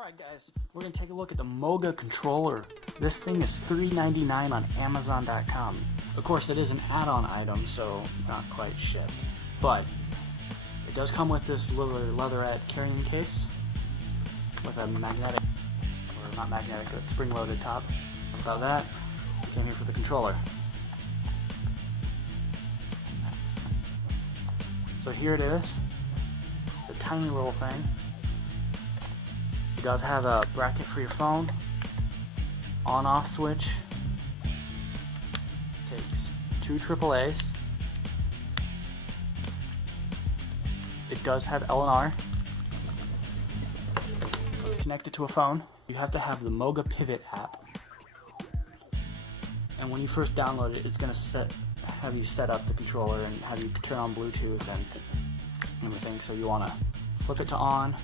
Alright guys, we're going to take a look at the Moga controller. This thing is $3.99 on Amazon.com. Of course it is an add-on item, so not quite shipped. But it does come with this little leatherette carrying case with a magnetic, or not magnetic, but spring-loaded top. Without that, we came here for the controller. So here it is. It's a tiny little thing. It does have a bracket for your phone, on-off switch, takes two AAAs, it does have L&R, connected to a phone. You have to have the Moga Pivot app, and when you first download it, it's going to have you set up the controller and have you turn on Bluetooth and everything. So you want to flip it to on.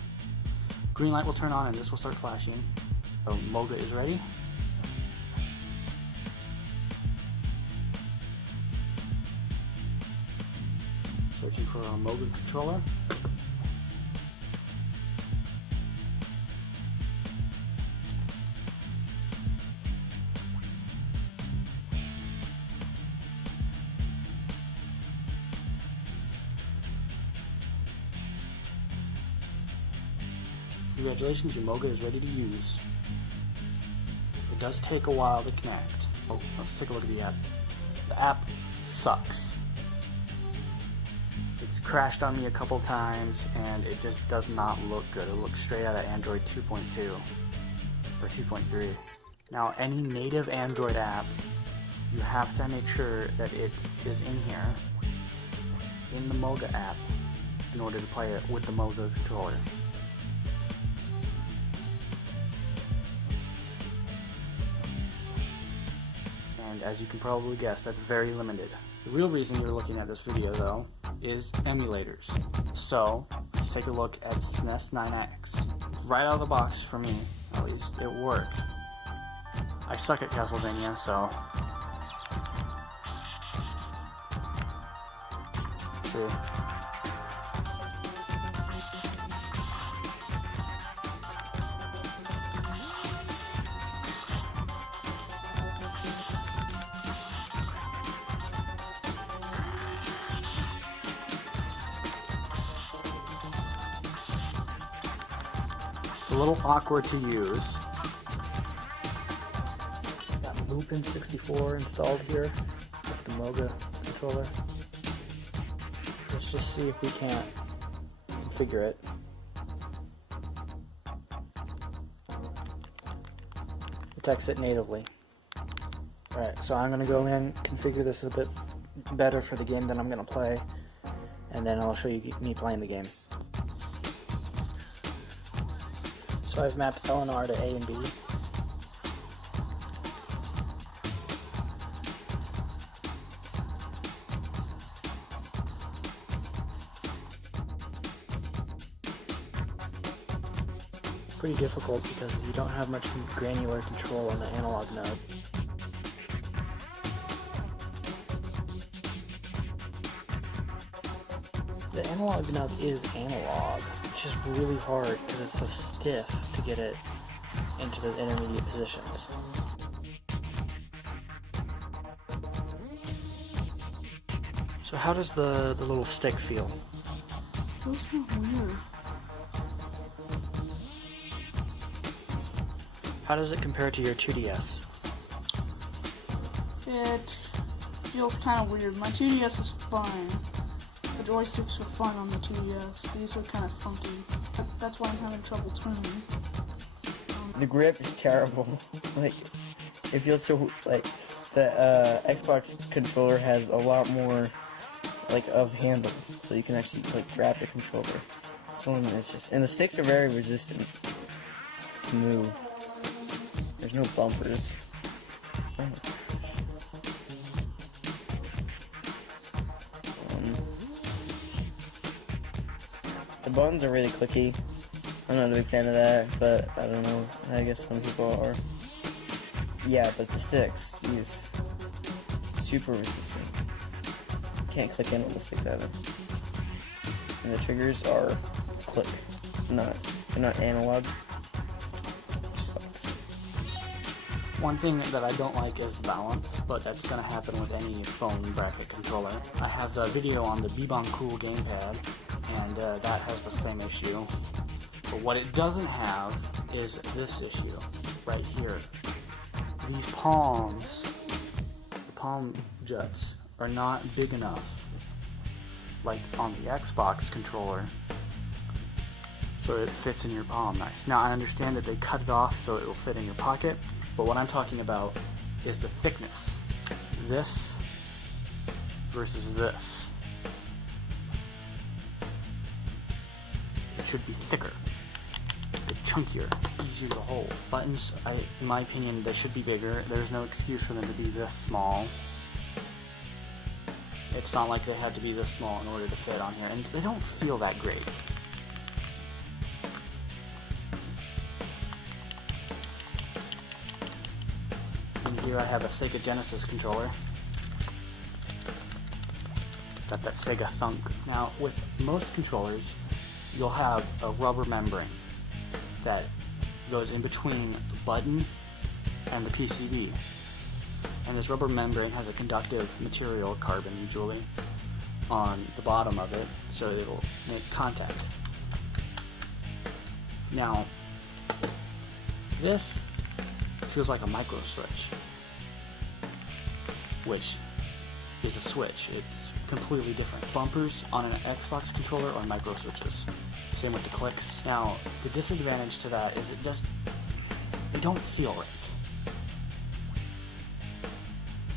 Green light will turn on and this will start flashing. So Moga is ready. Searching for a Moga controller. Congratulations, your Moga is ready to use. It does take a while to connect. Oh, let's take a look at the app. The app sucks. It's crashed on me a couple times and it just does not look good. It looks straight out of Android 2.2 or 2.3. Now, any native Android app, you have to make sure that it is in here, in the Moga app, in order to play it with the Moga controller. And as you can probably guess, that's very limited. The real reason you're looking at this video though is emulators. So let's take a look at SNES 9X. Right out of the box, for me at least, it worked. I suck at Castlevania, so it's a little awkward to use. Got Lupin 64 installed here with the Moga controller. Let's just see if we can't configure it. Detects it natively. Alright, so I'm going to go in, configure this a bit better for the game that I'm going to play, and then I'll show you me playing the game. So I've mapped L&R to A and B. It's pretty difficult because you don't have much granular control on the analog node. The analog node is analog. It's just really hard because it's so stiff to get it into the intermediate positions. So how does the little stick feel? Feels kind of weird. How does it compare to your 2DS? It feels kind of weird. My 2DS is fine. The joysticks were fun on the 2DS. These are kind of funky. That's why I'm having trouble turning. The grip is terrible. Like, it feels so, like, the Xbox controller has a lot more, like, of handle, so you can actually, like, grab the controller. This one is just, and the sticks are very resistant to move. There's no bumpers. Oh. The buttons are really clicky. I'm not a big fan of that, but I don't know. I guess some people are. Yeah, but the sticks, these super resistant. Can't click in on the sticks either. And the triggers are click, they're not analog. One thing that I don't like is the balance, but that's going to happen with any phone bracket controller. I have the video on the Bebon Cool gamepad, and that has the same issue. But what it doesn't have is this issue right here. These palms, the palm juts, are not big enough, like on the Xbox controller, so it fits in your palm nice. Now I understand that they cut it off so it will fit in your pocket, but what I'm talking about is the thickness. This versus this. It should be thicker, chunkier, easier to hold. Buttons, in my opinion, they should be bigger. There's no excuse for them to be this small. It's not like they had to be this small in order to fit on here, and they don't feel that great. And here I have a Sega Genesis controller. Got that Sega thunk. Now, with most controllers, you'll have a rubber membrane that goes in between the button and the PCB. And this rubber membrane has a conductive material, carbon usually, on the bottom of it, so it'll make contact. Now, this feels like a micro switch, which is a switch. It's completely different. Bumpers on an Xbox controller are micro switches. Same with the clicks. Now, the disadvantage to that is they don't feel right.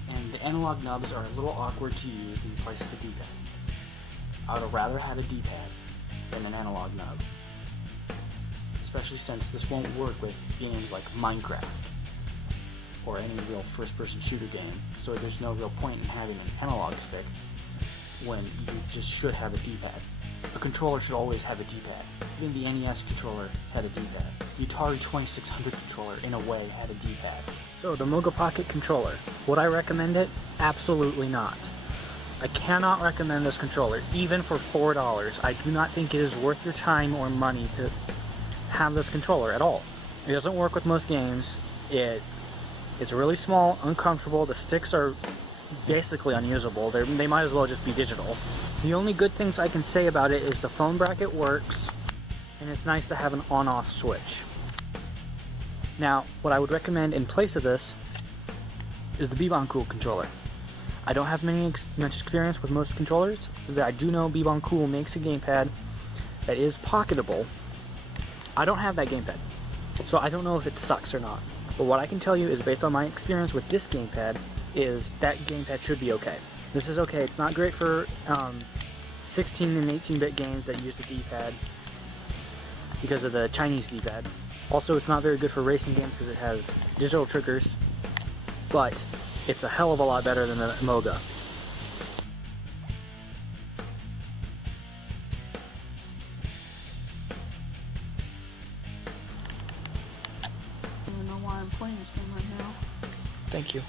And the analog nubs are a little awkward to use in place of a D-pad. I would have rather had a D-pad than an analog nub. Especially since this won't work with games like Minecraft or any real first-person shooter game, so there's no real point in having an analog stick when you just should have a D-pad. A controller should always have a D-pad. Even the NES controller had a D-pad. The Atari 2600 controller, in a way, had a D-pad. So, the Moga Pocket controller. Would I recommend it? Absolutely not. I cannot recommend this controller, even for $4. I do not think it is worth your time or money to have this controller at all. It doesn't work with most games. It's really small, uncomfortable. The sticks are basically unusable. They might as well just be digital. The only good things I can say about it is the phone bracket works, and it's nice to have an on-off switch. Now, what I would recommend in place of this is the Bebon Cool controller. I don't have much experience with most controllers, but I do know Bebon Cool makes a gamepad that is pocketable. I don't have that gamepad, so I don't know if it sucks or not. But what I can tell you is, based on my experience with this gamepad, is that gamepad should be okay. This is okay. It's not great for 16 and 18-bit games that use the D-pad because of the Chinese D-pad. Also, it's not very good for racing games because it has digital triggers, but it's a hell of a lot better than the Moga. I don't even know why I'm playing this game right now. Thank you.